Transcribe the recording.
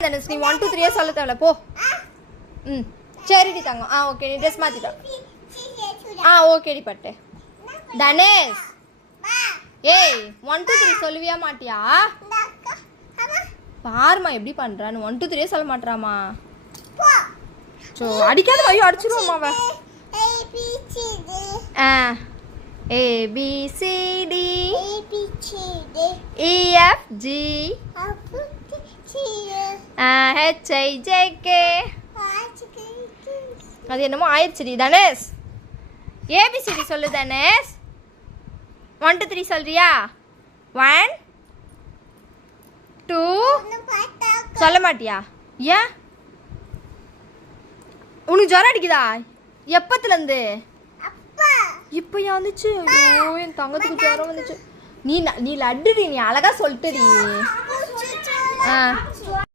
தனுஷ் நீ one two த்ரீயே சொல்ல தேவையில்ல போ ம் சரிடி தங்கம் ஆ ஓகே நீ ட்ரெஸ் மாற்றிட்டா ஆ ஓகேடி பட்டு தனேஷ் ஏய் ஒன் டூ த்ரீ சொல்லுவியா மாட்டியா பாருமா எப்படி பண்றான்னு ஒன் டூ த்ரீயே சொல்ல மாட்றாமா ஸோ அடிக்காத ஐயோ அடிச்சிருவோம்மா அவ? ஆ. A B C D E F G H I J K அது என்னமோ ஆயிடுச்சுடி Dhanesh. A B C D சொல்லு தனேஷ். ஒன் டூ த்ரீ சொல்றியா? ஒன் டூ சொல்ல மாட்டியா? ஏன்? உனக்கு ஜுரம் அடிக்குதா? எப்பத்துலேருந்து? இப்போ ஏன் வந்துச்சு? ஐயோ என் தங்கத்துக்கு ஜுரம் வந்துச்சு. நீ நீ லட்டுடி நீ அழகாக சொல்லிட்டுடி